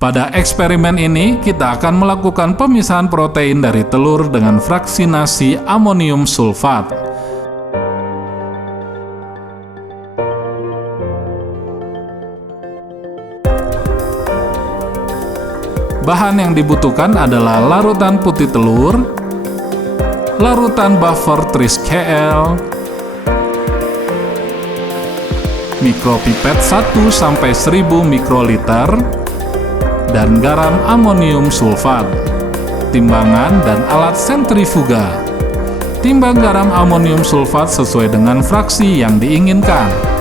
Pada eksperimen ini, kita akan melakukan pemisahan protein dari telur dengan fraksinasi amonium sulfat. Bahan yang dibutuhkan adalah larutan putih telur, larutan buffer tris KL, mikropipet 1-1000 mikroliter, dan garam amonium sulfat. Timbangan dan alat sentrifuga. Timbang garam amonium sulfat sesuai dengan fraksi yang diinginkan.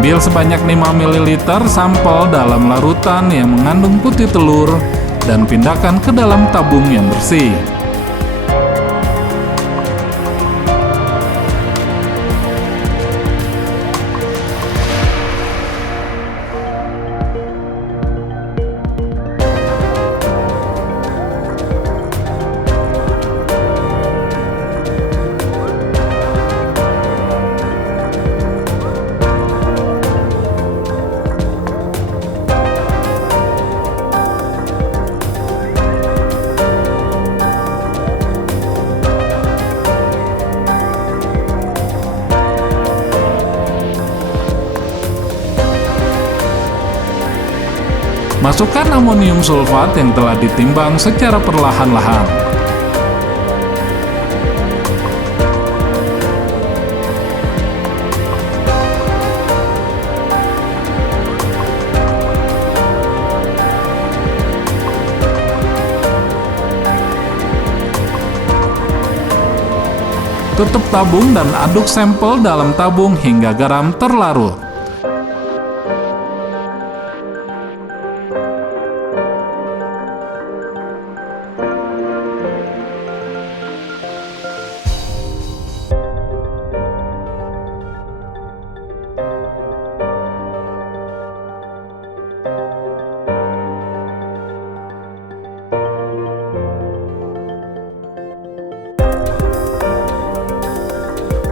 Ambil sebanyak 5 ml sampel dalam larutan yang mengandung putih telur dan pindahkan ke dalam tabung yang bersih. Masukkan amonium sulfat yang telah ditimbang secara perlahan-lahan. Tutup tabung dan aduk sampel dalam tabung hingga garam terlarut.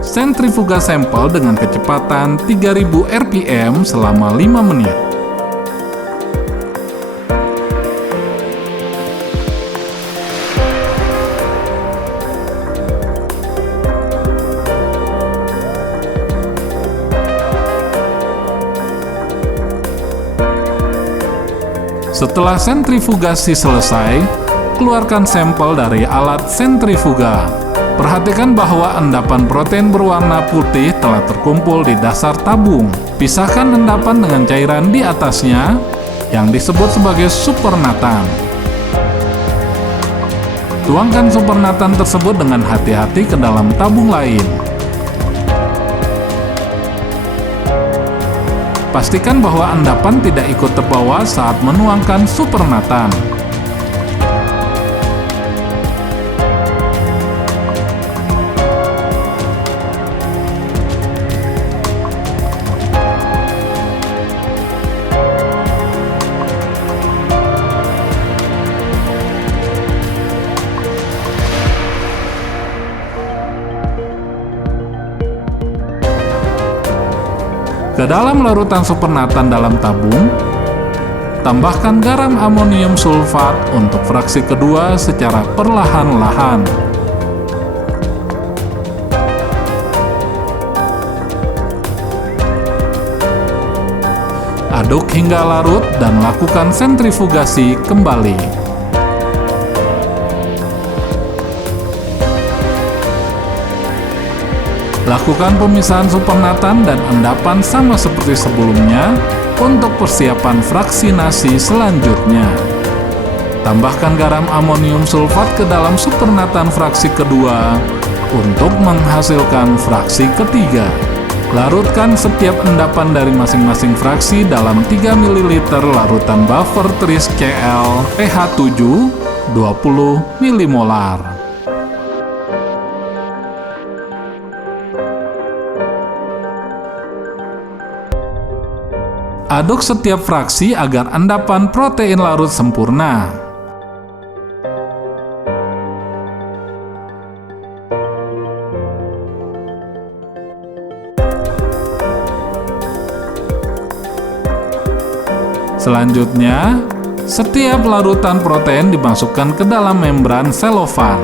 Sentrifuga sampel dengan kecepatan 3000 rpm selama 5 menit. Setelah sentrifugasi selesai, keluarkan sampel dari alat sentrifuga. Perhatikan bahwa endapan protein berwarna putih telah terkumpul di dasar tabung. Pisahkan endapan dengan cairan di atasnya yang disebut sebagai supernatan. Tuangkan supernatan tersebut dengan hati-hati ke dalam tabung lain. Pastikan bahwa endapan tidak ikut terbawa saat menuangkan supernatan. Ke dalam larutan supernatan dalam tabung, tambahkan garam amonium sulfat untuk fraksi kedua secara perlahan-lahan. Aduk hingga larut dan lakukan sentrifugasi kembali. Lakukan pemisahan supernatan dan endapan sama seperti sebelumnya untuk persiapan fraksinasi selanjutnya. Tambahkan garam amonium sulfat ke dalam supernatan fraksi kedua untuk menghasilkan fraksi ketiga. Larutkan setiap endapan dari masing-masing fraksi dalam 3 ml larutan buffer tris Cl pH 7 20 mmol. Aduk setiap fraksi agar endapan protein larut sempurna. Selanjutnya, setiap larutan protein dimasukkan ke dalam membran selofan.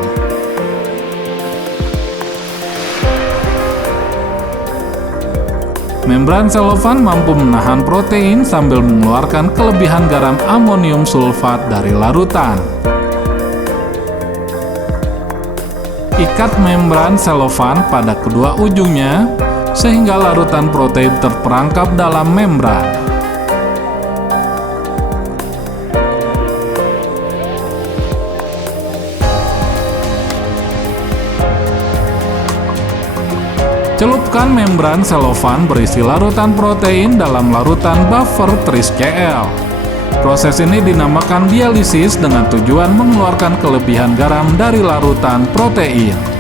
Membran selofan mampu menahan protein sambil mengeluarkan kelebihan garam amonium sulfat dari larutan. Ikat membran selofan pada kedua ujungnya sehingga larutan protein terperangkap dalam membran. Celupkan membran selofan berisi larutan protein dalam larutan buffer tris Cl. Proses ini dinamakan dialisis dengan tujuan mengeluarkan kelebihan garam dari larutan protein.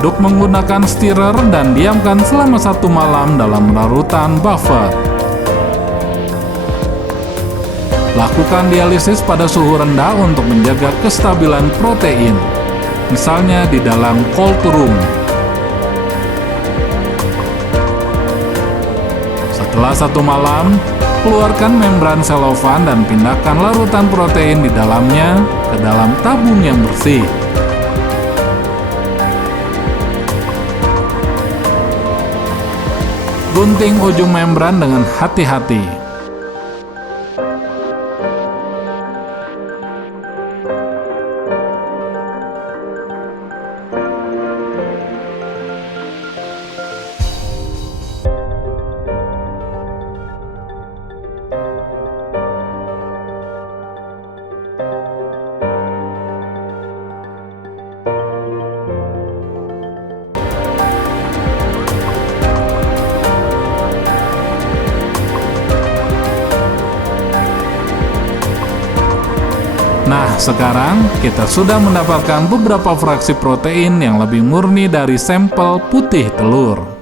Aduk menggunakan stirrer dan diamkan selama 1 malam dalam larutan buffer. Lakukan dialisis pada suhu rendah untuk menjaga kestabilan protein, misalnya di dalam cold room. Setelah 1 malam, keluarkan membran selofan dan pindahkan larutan protein di dalamnya ke dalam tabung yang bersih. Gunting ujung membran dengan hati-hati. Nah, sekarang kita sudah mendapatkan beberapa fraksi protein yang lebih murni dari sampel putih telur.